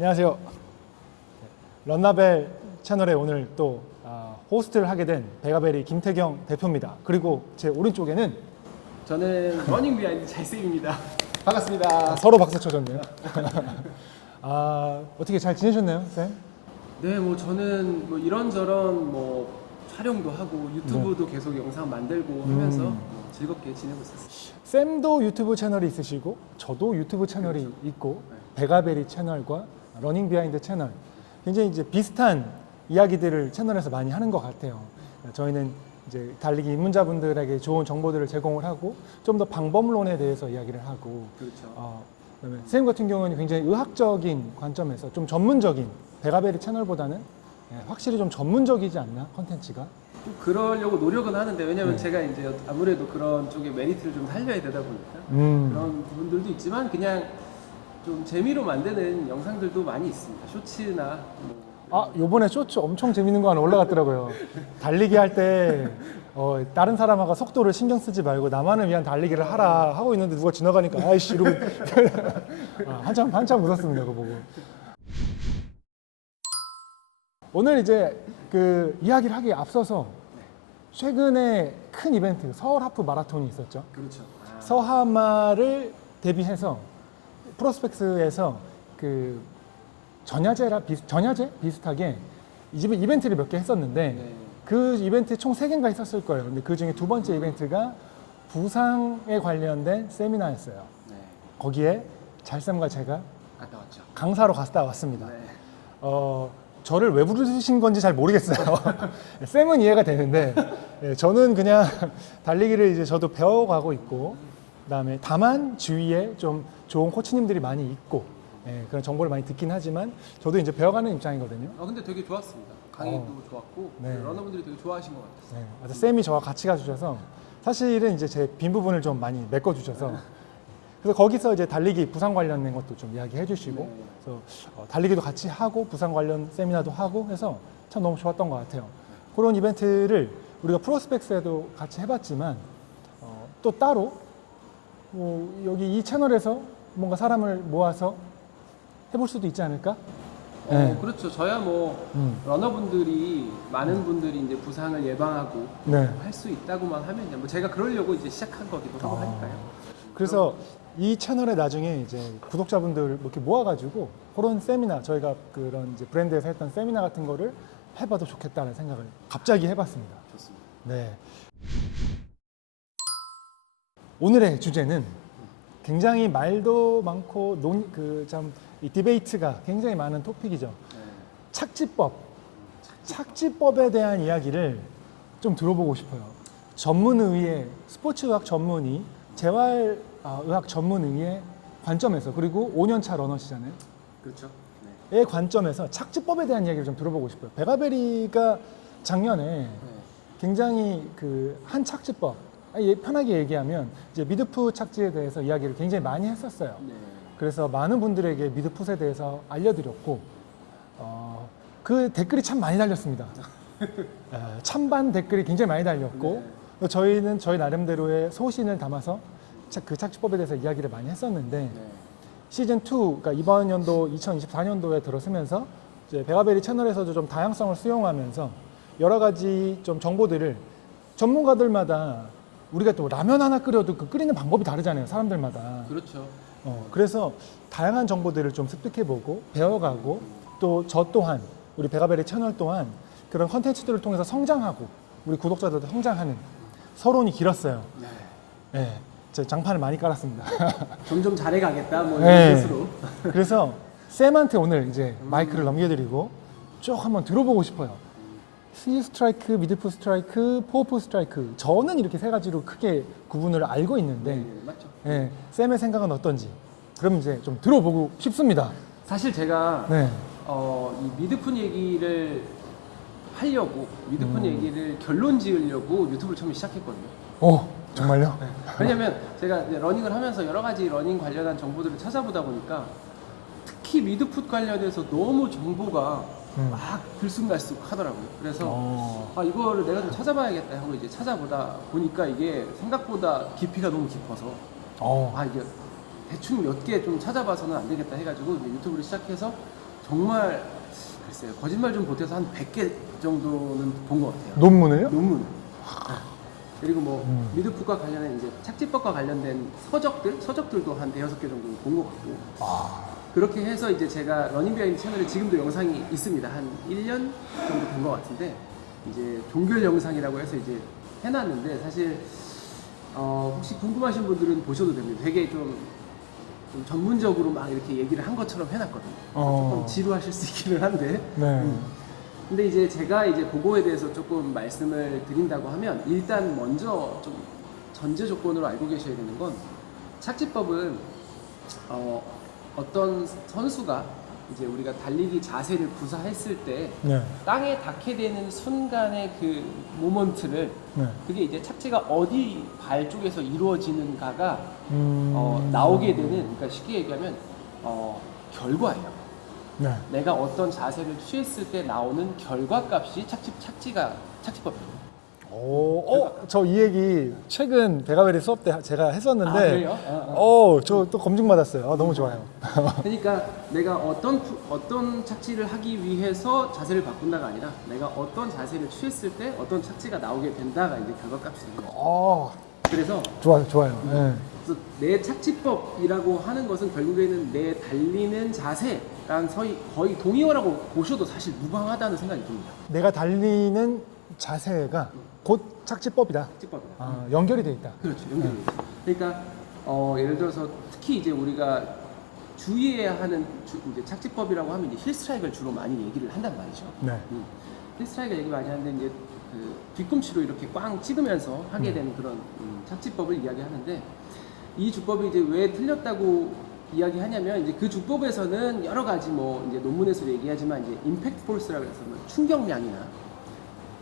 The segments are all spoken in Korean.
안녕하세요. 런나벨 채널에 오늘 또 호스트를 하게 된 베가베리 김태경 대표입니다. 그리고 제 오른쪽에는 저는 러닝 비하인드 잘쌤입니다. 반갑습니다. 서로 박수 쳐줬네요. 어떻게 잘 지내셨나요, 쌤? 네, 뭐 저는 뭐 이런저런 뭐 촬영도 하고 유튜브도 계속 영상 만들고 하면서 뭐 즐겁게 지내고 있었어요. 쌤도 유튜브 채널이 있으시고 저도 유튜브 채널이 있고 베가베리 채널과 러닝 비하인드 채널 굉장히 이제 비슷한 이야기들을 채널에서 많이 하는 것 같아요. 저희는 이제 달리기 입문자분들에게 좋은 정보들을 제공을 하고 좀 더 방법론에 대해서 이야기를 하고 그렇죠. 그다음에 쌤 같은 경우는 굉장히 의학적인 관점에서 좀 전문적인 베가베리 채널보다는 확실히 좀 전문적이지 않나 컨텐츠가 좀 그러려고 노력은 하는데 왜냐면 네. 제가 이제 아무래도 그런 쪽에 메리트를 좀 살려야 되다 보니까 그런 부분들도 있지만 그냥 좀 재미로 만드는 영상들도 많이 있습니다. 쇼츠나 뭐 요번에 쇼츠 엄청 재밌는 거 하나 올라갔더라고요. 달리기 할 때 다른 사람하고 속도를 신경 쓰지 말고 나만을 위한 달리기를 하라 하고 있는데 누가 지나가니까 아이씨 이러고 한참 웃었습니다. 그거 보고. 오늘 이제 그 이야기를 하기에 앞서서 최근에 큰 이벤트 서울 하프 마라톤이 있었죠. 그렇죠. 서하마를 대비해서 프로스펙스에서 그 전야제 비슷하게 이 집은 이벤트를 몇 개 했었는데 네. 그 이벤트 총 3개인가 했었을 거예요. 근데 그 중에 두 번째 이벤트가 부상에 관련된 세미나였어요. 네. 거기에 잘쌤과 제가 갔다 왔죠. 강사로 갔다 왔습니다. 네. 저를 왜 부르신 건지 잘 모르겠어요. 쌤은 이해가 되는데 저는 그냥 달리기를 이제 저도 배워가고 있고 그다음에 다만 주위에 좀 좋은 코치님들이 많이 있고 그런 정보를 많이 듣긴 하지만 저도 이제 배워가는 입장이거든요. 근데 되게 좋았습니다. 강의도 좋았고 네. 러너분들이 되게 좋아하신 것 같았어요. 그래서 쌤이 저와 같이 가주셔서 사실은 이제 제 빈 부분을 좀 많이 메꿔주셔서 그래서 거기서 이제 달리기 부상 관련된 것도 좀 이야기해 주시고 네. 그래서 달리기도 같이 하고 부상 관련 세미나도 하고 해서 참 너무 좋았던 것 같아요. 그런 이벤트를 우리가 프로스펙스에도 같이 해봤지만 또 따로 여기 이 채널에서 뭔가 사람을 모아서 해볼 수도 있지 않을까? 네. 그렇죠. 저야 뭐 러너분들이 많은 분들이 이제 부상을 예방하고 네. 할 수 있다고만 하면 뭐 제가 그러려고 이제 시작한 거기도 하고 하니까요. 그래서 이 채널에 나중에 이제 구독자분들 이렇게 모아가지고 그런 세미나 저희가 그런 이제 브랜드에서 했던 세미나 같은 거를 해봐도 좋겠다는 생각을 갑자기 해봤습니다. 좋습니다. 네. 오늘의 주제는 굉장히 말도 많고 이 디베이트가 굉장히 많은 토픽이죠. 네. 착지법. 착지법에 대한 이야기를 좀 들어보고 싶어요. 전문의의 스포츠의학 전문의, 재활의학 전문의의 관점에서 그리고 5년차 러너시잖아요. 그렇죠. 의 관점에서 착지법에 대한 이야기를 좀 들어보고 싶어요. 베가베리가 작년에 네. 굉장히 그 한 착지법, 편하게 얘기하면 이제 미드풋 착지에 대해서 이야기를 굉장히 많이 했었어요. 네. 그래서 많은 분들에게 미드풋에 대해서 알려드렸고 그 댓글이 참 많이 달렸습니다. 찬반 댓글이 굉장히 많이 달렸고 저희는 저희 나름대로의 소신을 담아서 그 착지법에 대해서 이야기를 많이 했었는데 네. 시즌 2, 그러니까 이번 연도 2024년도에 들어서면서 이제 베가베리 채널에서도 좀 다양성을 수용하면서 여러 가지 좀 정보들을 전문가들마다 우리가 또 라면 하나 끓여도 그 끓이는 방법이 다르잖아요, 사람들마다. 그렇죠. 그래서 다양한 정보들을 좀 습득해보고 배워가고 또 저 또한 우리 베가베리 채널 또한 그런 컨텐츠들을 통해서 성장하고 우리 구독자들도 성장하는 서론이 길었어요. 네. 네, 제가 장판을 많이 깔았습니다. 점점 잘해가겠다 뭐 네. 이런 뜻으로. 그래서 쌤한테 오늘 이제 마이크를 넘겨드리고 쭉 한번 들어보고 싶어요. C 스트라이크, 미드풋 스트라이크, 포어풋 스트라이크. 저는 이렇게 세 가지로 크게 구분을 알고 있는데 네, 맞죠. 예, 쌤의 생각은 어떤지 그럼 이제 좀 들어보고 싶습니다. 사실 제가 네. 이 미드푼 얘기를 하려고 미드푼 얘기를 결론 지으려고 유튜브를 처음에 시작했거든요. 정말요? 왜냐면 제가 이제 러닝을 하면서 여러 가지 러닝 관련한 정보들을 찾아보다 보니까 특히 미드풋 관련해서 너무 정보가 막 들쑥날쑥 하더라고요. 그래서 이거를 내가 좀 찾아봐야겠다 하고 이제 찾아보다 보니까 이게 생각보다 깊이가 너무 깊어서 이게 대충 몇 개 좀 찾아봐서는 안 되겠다 해가지고 이제 유튜브를 시작해서 정말 글쎄요, 거짓말 좀 보태서 한 100개 정도는 본 것 같아요. 논문을요? 논문. 네. 그리고 뭐 미드풋과 관련된 이제 착지법과 관련된 서적들도 한 5-6개 정도 본 것 같고. 그렇게 해서 이제 제가 러닝 비하인드 채널에 지금도 영상이 있습니다. 한 1년 정도 된 것 같은데 이제 종결 영상이라고 해서 이제 해놨는데 사실 혹시 궁금하신 분들은 보셔도 됩니다. 되게 좀 전문적으로 막 이렇게 얘기를 한 것처럼 해놨거든요. 조금 지루하실 수 있기는 한데. 네. 근데 이제 제가 이제 그거에 대해서 조금 말씀을 드린다고 하면 일단 먼저 좀 전제 조건으로 알고 계셔야 되는 건 착지법은 어떤 선수가 이제 우리가 달리기 자세를 구사했을 때 네. 땅에 닿게 되는 순간의 그 모먼트를 네. 그게 이제 착지가 어디 발 쪽에서 이루어지는가가 나오게 되는, 그러니까 쉽게 얘기하면 결과예요. 네. 내가 어떤 자세를 취했을 때 나오는 결과값이 착지법이에요. 저 이 얘기 최근 베가베리 수업 때 제가 했었는데, 아, 그래요? 저 또 검증 받았어요. 너무 좋아요. 그러니까 내가 어떤 착지를 하기 위해서 자세를 바꾼다가 아니라 내가 어떤 자세를 취했을 때 어떤 착지가 나오게 된다가 이제 결과값이 되는 거죠. 그래서 좋아요. 네. 그래서 내 착지법이라고 하는 것은 결국에는 내 달리는 자세랑 거의 동의어라고 보셔도 사실 무방하다는 생각이 듭니다. 내가 달리는 자세가 곧 착지법이다. 착지법이다. 연결이 돼 있다. 그렇죠. 연결이 되죠. 그러니까 예를 들어서 특히 이제 우리가 주의해야 하는 이제 착지법이라고 하면 이제 힐 스트라이크를 주로 많이 얘기를 한단 말이죠. 네. 힐 스트라이크 얘기 많이 하는데 이제 그 뒤꿈치로 이렇게 꽝 찍으면서 하게 되는 그런 착지법을 이야기하는데, 이 주법이 이제 왜 틀렸다고 이야기하냐면 이제 그 주법에서는 여러 가지 뭐 이제 논문에서도 얘기하지만 이제 임팩트 포스라고 해서 뭐 충격량이나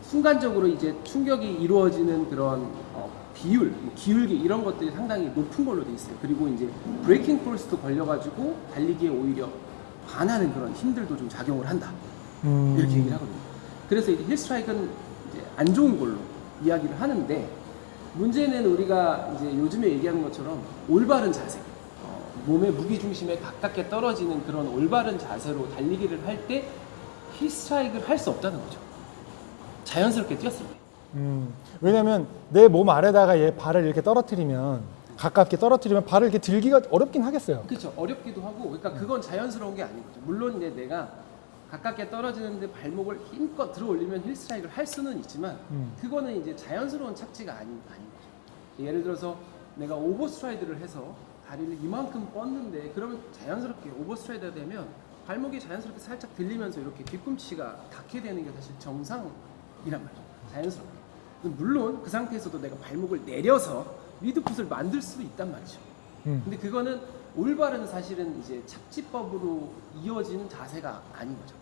순간적으로 이제 충격이 이루어지는 그런 비율, 기울기 이런 것들이 상당히 높은 걸로 돼 있어요. 그리고 이제 브레이킹 포스도 걸려가지고 달리기에 오히려 반하는 그런 힘들도 좀 작용을 한다. 이렇게 얘기를 하거든요. 그래서 이제 힐 스트라이크는 이제 안 좋은 걸로 이야기를 하는데, 문제는 우리가 이제 요즘에 얘기하는 것처럼 올바른 자세, 몸의 무게 중심에 가깝게 떨어지는 그런 올바른 자세로 달리기를 할 때 힐 스트라이크를 할 수 없다는 거죠. 자연스럽게 뛰었을 때. 왜냐면 내 몸 아래다가 얘 발을 이렇게 떨어뜨리면, 가깝게 떨어뜨리면 발을 이렇게 들기가 어렵긴 하겠어요. 그렇죠. 어렵기도 하고, 그러니까 그건 자연스러운 게 아닌 거죠. 물론 이제 내가 가깝게 떨어지는데 발목을 힘껏 들어 올리면 힐 스트라이크를 할 수는 있지만 그거는 이제 자연스러운 착지가 아닌 거죠. 예를 들어서 내가 오버 스트라이드를 해서 다리를 이만큼 뻗는데, 그러면 자연스럽게 오버 스트라이드가 되면 발목이 자연스럽게 살짝 들리면서 이렇게 뒤꿈치가 닿게 되는 게 사실 정상이란 말이죠. 자연스럽게. 물론 그 상태에서도 내가 발목을 내려서 미드풋을 만들 수도 있단 말이죠. 근데 그거는 올바른 사실은 이제 착지법으로 이어지는 자세가 아닌 거죠.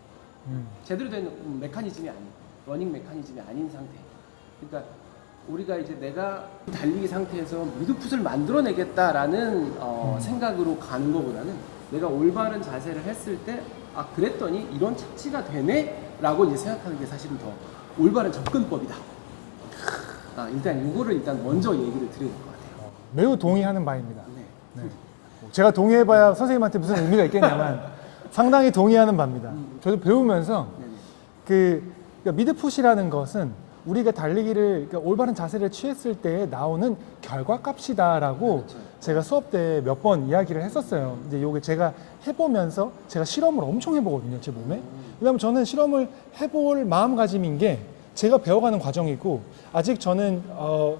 제대로 된 메커니즘이 아닌, 러닝 메커니즘이 아닌 상태. 그러니까 우리가 이제 내가 달리기 상태에서 미드풋을 만들어내겠다라는 생각으로 가는 것보다는 내가 올바른 자세를 했을 때 그랬더니 이런 착지가 되네라고 이제 생각하는 게 사실은 더 올바른 접근법이다. 일단 이거를 일단 먼저 얘기를 드려야 될 것 같아요. 매우 동의하는 바입니다. 네. 제가 동의해봐야 선생님한테 무슨 의미가 있겠냐면 상당히 동의하는 바입니다. 저도 배우면서 그러니까 미드풋이라는 것은 우리가 달리기를, 그러니까 올바른 자세를 취했을 때 나오는 결과값이다라고 그렇죠. 제가 수업 때 몇 번 이야기를 했었어요. 이제 요게 제가 해보면서 제가 실험을 엄청 해보거든요, 제 몸에. 왜냐하면 저는 실험을 해볼 마음가짐인 게 제가 배워가는 과정이고, 아직 저는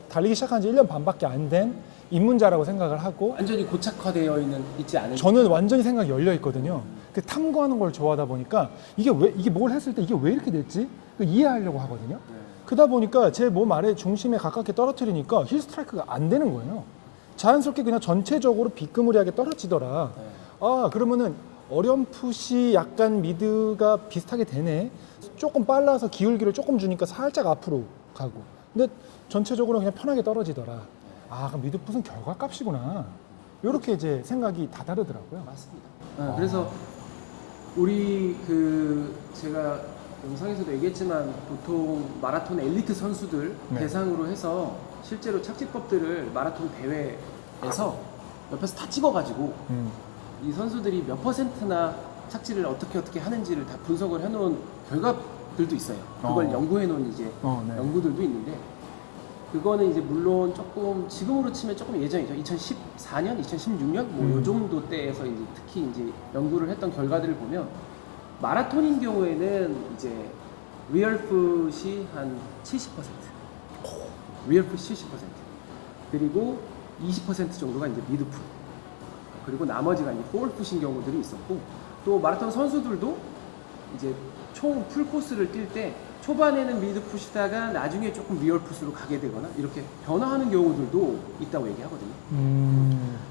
달리기 시작한 지 1년 반밖에 안 된 입문자라고 생각을 하고, 완전히 고착화되어 있지 않은. 저는 완전히 생각이 열려 있거든요. 그 탐구하는 걸 좋아하다 보니까 이게 뭘 했을 때 이게 왜 이렇게 됐지? 이해하려고 하거든요. 그러다 보니까 제 몸 아래 중심에 가깝게 떨어뜨리니까 힐 스트라이크가 안 되는 거예요. 자연스럽게 그냥 전체적으로 비끄무리하게 떨어지더라. 그러면은 어렴풋이 약간 미드가 비슷하게 되네. 조금 빨라서 기울기를 조금 주니까 살짝 앞으로 가고. 근데 전체적으로 그냥 편하게 떨어지더라. 그럼 미드풋은 결과값이구나. 이렇게 이제 생각이 다 다르더라고요. 맞습니다. 그래서 우리 제가 영상에서도 얘기했지만 보통 마라톤 엘리트 선수들 대상으로 해서 실제로 착지법들을 마라톤 대회에서 옆에서 다 찍어가지고 이 선수들이 몇 퍼센트나 착지를 어떻게 하는지를 다 분석을 해놓은 결과들도 있어요. 그걸 연구해놓은 이제 네. 연구들도 있는데 그거는 이제 물론 조금 지금으로 치면 조금 예전이죠. 2014년, 2016년 뭐 요 정도 때에서 이제 특히 이제 연구를 했던 결과들을 보면 마라톤인 경우에는 이제 리얼풋이 한 70%, 리얼풋 70%, 그리고 20% 정도가 이제 미드풋, 그리고 나머지가 이제 포얼풋인 경우들이 있었고 또 마라톤 선수들도 이제 총 풀코스를 뛸 때 초반에는 미드풋이다가 나중에 조금 리얼풋으로 가게 되거나 이렇게 변화하는 경우들도 있다고 얘기하거든요.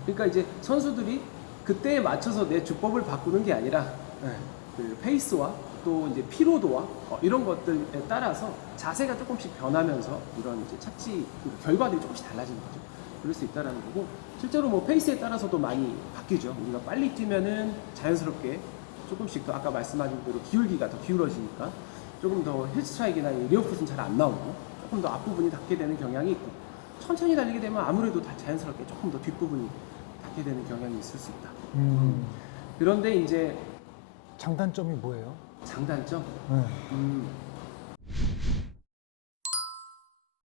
그러니까 이제 선수들이 그때에 맞춰서 내 주법을 바꾸는 게 아니라 그 페이스와 또 이제 피로도와 이런 것들에 따라서 자세가 조금씩 변하면서 이런 이제 착지 그 결과들이 조금씩 달라지는 거죠. 그럴 수 있다라는 거고 실제로 뭐 페이스에 따라서도 많이 바뀌죠. 우리가 빨리 뛰면은 자연스럽게 조금씩 더 아까 말씀하신 대로 기울기가 더 기울어지니까 조금 더 힐스트라이크나 리어풋은 잘 안 나오고 조금 더 앞부분이 닿게 되는 경향이 있고 천천히 달리게 되면 아무래도 다 자연스럽게 조금 더 뒷부분이 닿게 되는 경향이 있을 수 있다. 그런데 이제 장단점이 뭐예요? 장단점? 네.